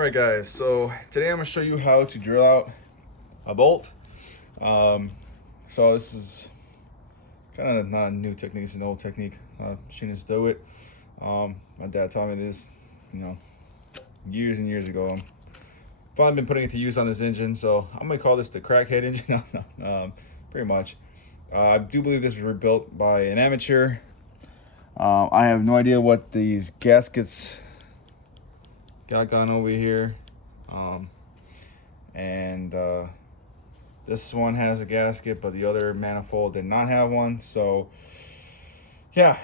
Alright guys, so today I'm going to show you how to drill out a bolt. So this is kind of not a new technique, it's an old technique. Machinists do it. My dad taught me this, years and years ago. I've finally been putting it to use on this engine, so I'm going to call this the crackhead engine. Pretty much. I do believe this was rebuilt by an amateur. I have no idea what these gaskets got gone over here, this one has a gasket, but the other manifold did not have one. So yeah,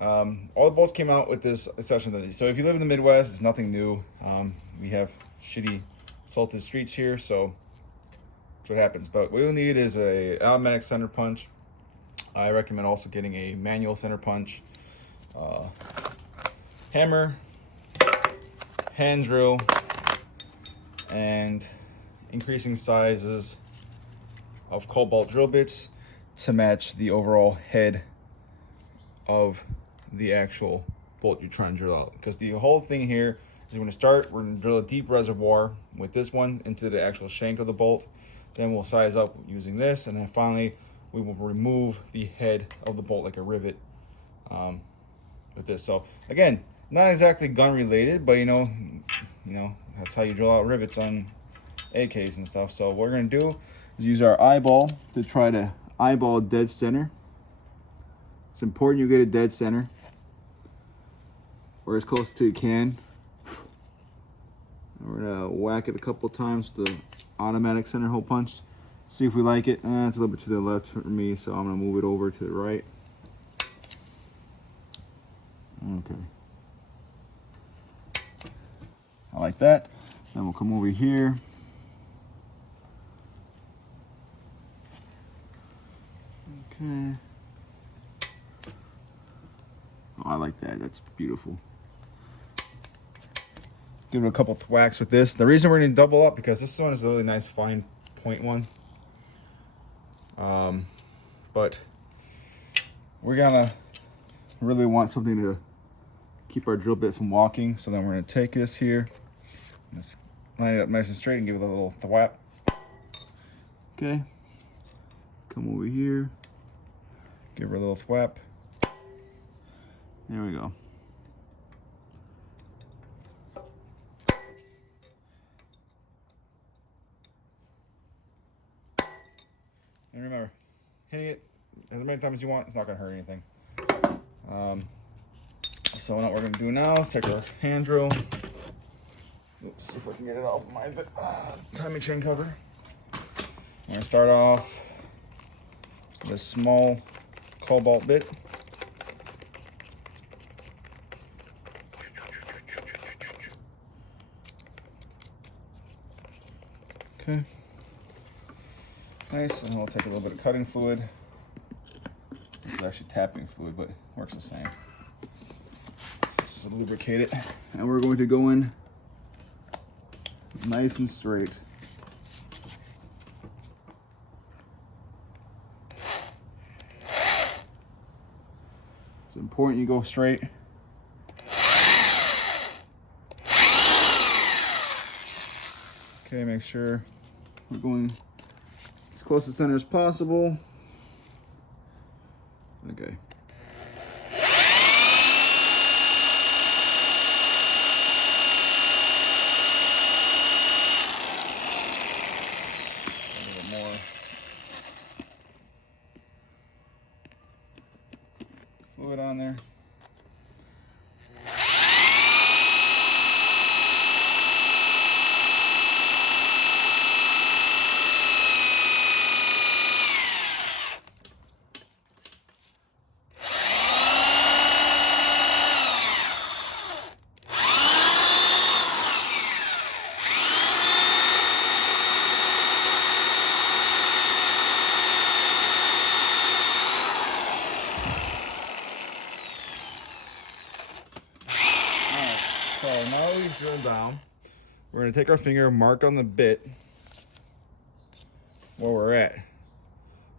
all the bolts came out with this exception. So if you live in the Midwest, it's nothing new. We have shitty salted streets here, so that's what happens. But what you'll need is a automatic center punch. I recommend also getting a manual center punch, hammer, hand drill, and increasing sizes of cobalt drill bits to match the overall head of the actual bolt you're trying to drill out. Because the whole thing here is we're going to drill a deep reservoir with this one into the actual shank of the bolt. Then we'll size up using this, and then finally we will remove the head of the bolt like a rivet with this. So again, not exactly gun related, but you know that's how you drill out rivets on AKs and stuff. So what we're gonna do is use our eyeball to try to eyeball dead center. It's important you get a dead center, or as close to you can. We're gonna whack it a couple times with the automatic center hole punch. See if we like it. It's a little bit to the left for me, so I'm gonna move it over to the right. Okay. I like that. Then we'll come over here. Okay. Oh, I like that. That's beautiful. Give it a couple thwacks with this. The reason we're going to double up because this one is a really nice fine point one. But we're gonna really want something to keep our drill bit from walking. So then we're going to take this here. Let's line it up nice and straight and give it a little thwap. Okay. Come over here. Give her a little thwap. There we go. And remember, hitting it as many times as you want, it's not going to hurt anything. So what we're going to do now is take our hand drill. Let's see if I can get it off my timing chain cover. I'm going to start off with a small cobalt bit. Okay. Nice, and we'll take a little bit of cutting fluid. This is actually tapping fluid, but it works the same. Let's lubricate it. And we're going to go in nice and straight. It's important you go straight. Okay, make sure we're going as close to center as possible. Okay. A little more fluid on there. So now that we've drilled down, we're going to take our finger, mark on the bit where we're at.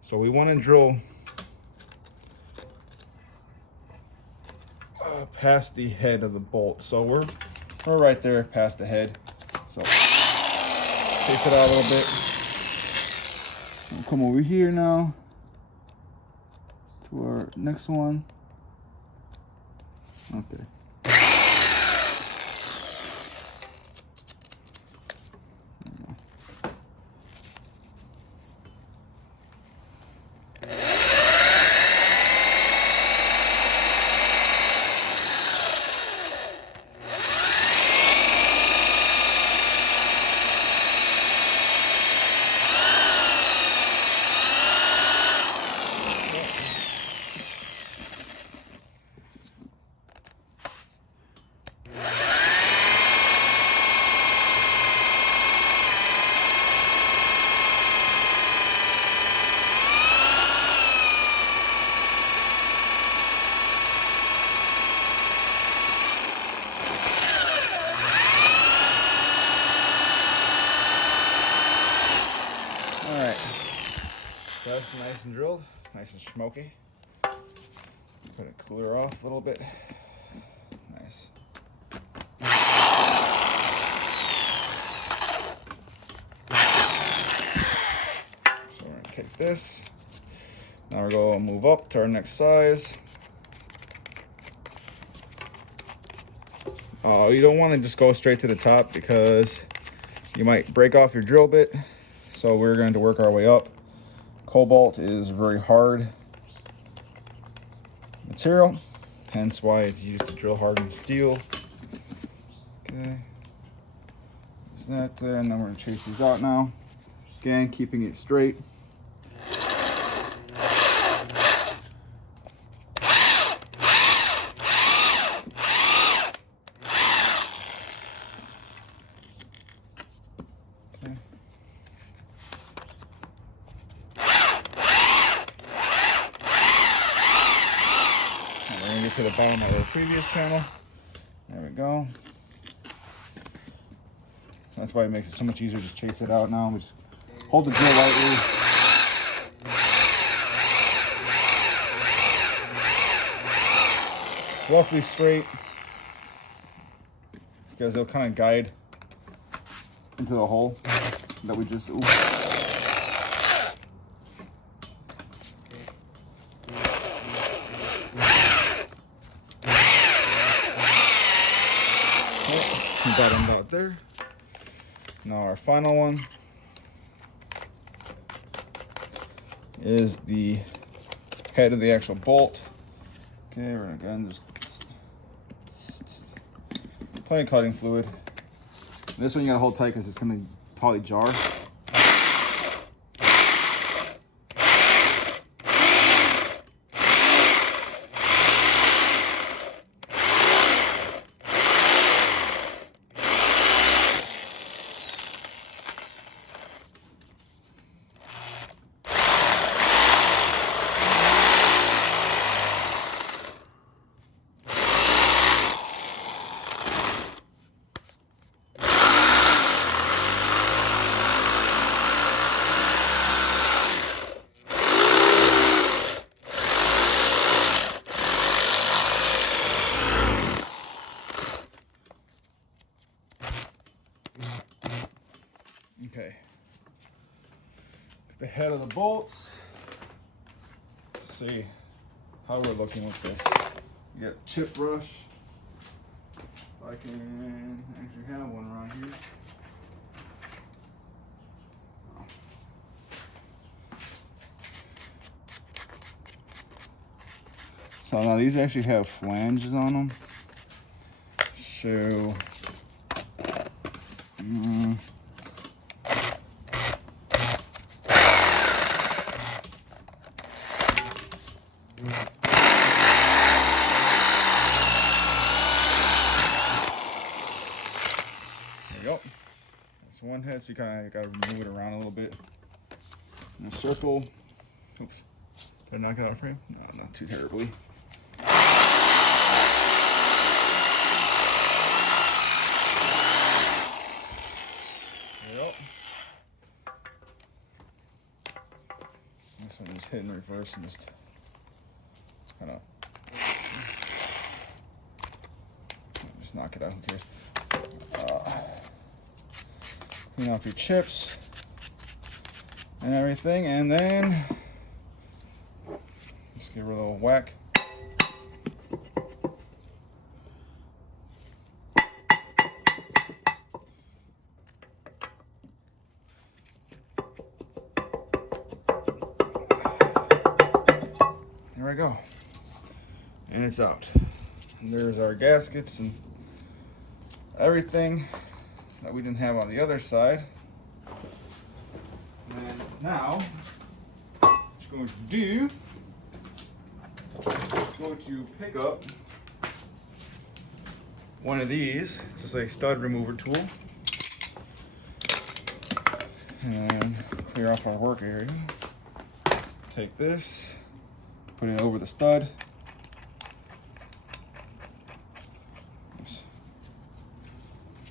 So we want to drill past the head of the bolt. So we're right there past the head. So chase it out a little bit. We'll come over here now to our next one. Okay. That's nice and drilled, nice and smoky. Put it cooler off a little bit. Nice. So we're gonna take this. Now we're gonna move up to our next size. You don't want to just go straight to the top because you might break off your drill bit. So we're going to work our way up. Cobalt is very hard material, hence why it's used to drill hardened steel. Okay, there's that there, and then we're going to chase these out now. Again, keeping it straight. To the bottom of the previous channel. There we go. That's why it makes it so much easier to chase it out now. We just hold the drill lightly. Roughly straight, because it'll kind of guide into the hole that we just, bottomed out there. Now our final one is the head of the actual bolt. Okay, we're gonna again just plenty of cutting fluid. This one you gotta hold tight because it's gonna probably jar. Okay, the head of the bolts. Let's see how we're looking with this. You got chip brush. If I can actually have one around here. So now these actually have flanges on them. So that's one head, so you kind of got to move it around a little bit in a circle. Oops, did I knock it out of frame? No, not too terribly. There we go. This one just hit in reverse and just kind of just knock it out. Who cares? Clean off your chips and everything, and then just give it a little whack. There we go. And it's out. And there's our gaskets and everything that we didn't have on the other side. And now, what you're going to do, you're going to pick up one of these, just a stud remover tool, and clear off our work area. Take this, put it over the stud.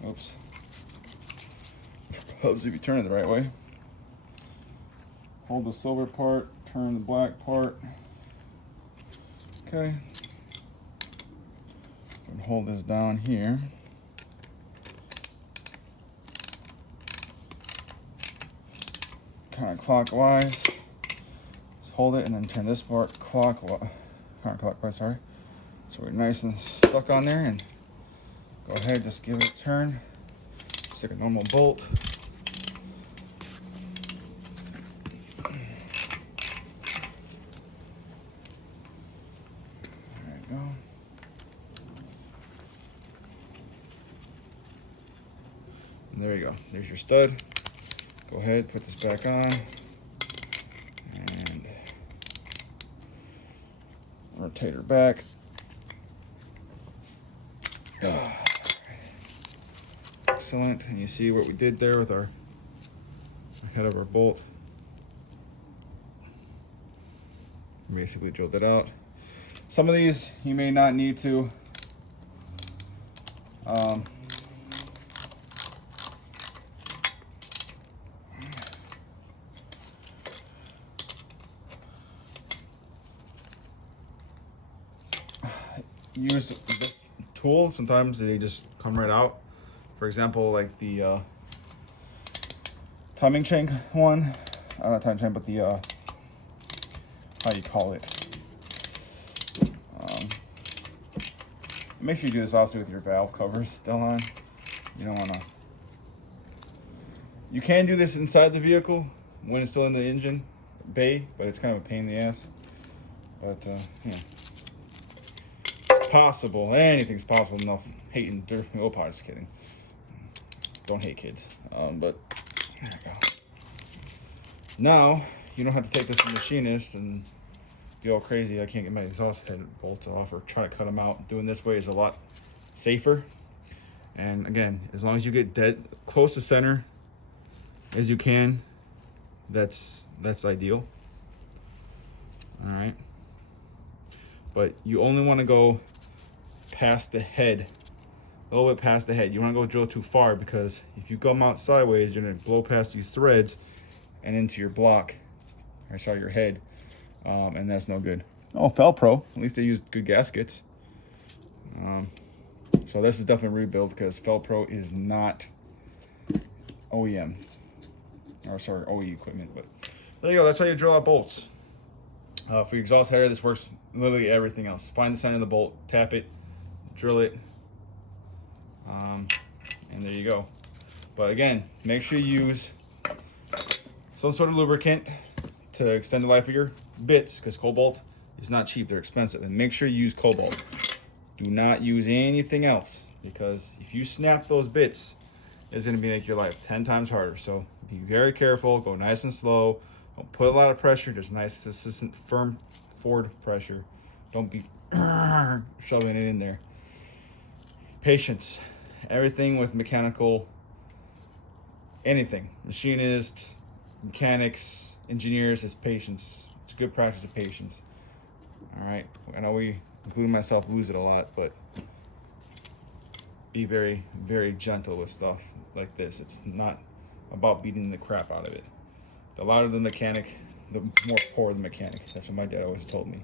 Oops. Helps if you turn it the right way. Hold the silver part, turn the black part. Okay. And hold this down here. Kind of clockwise. Just hold it and then turn this part counterclockwise, sorry. So we're nice and stuck on there, and go ahead, just give it a turn. Just like a normal bolt. There you go. And there you go. There's your stud. Go ahead, put this back on. And rotate her back. Excellent. And you see what we did there with our head of our bolt. Basically drilled it out. Some of these you may not need to use this tool. Sometimes they just come right out. For example, like the timing chain one, not timing chain, but the how do you call it? Make sure you do this also with your valve covers still on. You don't want to. You can do this inside the vehicle when it's still in the engine bay, but it's kind of a pain in the ass. But yeah, it's possible. Anything's possible. Enough hating dirt. Oh, just kidding. Don't hate kids. But there we go. Now you don't have to take this to the machinist and be all crazy. I can't get my exhaust head bolts off, or try to cut them out. Doing this way is a lot safer. And again, as long as you get dead close to center as you can, that's ideal. All right. But you only want to go past the head. A little bit past the head. You want to go drill too far, because if you come out sideways, you're going to blow past these threads and into your block, or sorry, your head, and that's no good. Oh, Felpro, at least they used good gaskets. So this is definitely a rebuild, because Felpro is not OEM, or sorry, OE equipment. But there you go. That's how you drill out bolts. For your exhaust header, this works literally everything else. Find the center of the bolt, tap it, drill it. And there you go. But again, make sure you use some sort of lubricant to extend the life of your bits, because cobalt is not cheap, they're expensive. And make sure you use cobalt. Do not use anything else, because if you snap those bits, it's going to make your life 10 times harder. So be very careful, go nice and slow. Don't put a lot of pressure, just nice, consistent, firm forward pressure. Don't be shoving it in there. Patience. Everything with mechanical, anything, machinists, mechanics, engineers, is patience. It's a good practice of patience. All right. I know we, including myself, lose it a lot, but be very, very gentle with stuff like this. It's not about beating the crap out of it. The louder the mechanic, the more poor the mechanic. That's what my dad always told me.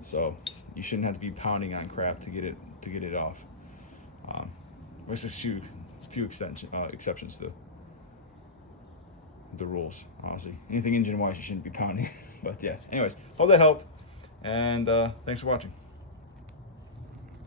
So you shouldn't have to be pounding on crap to get it off. There's a few exceptions though. the rules, honestly. Anything engine wise, you shouldn't be pounding. But yeah, anyways, hope that helped, and thanks for watching.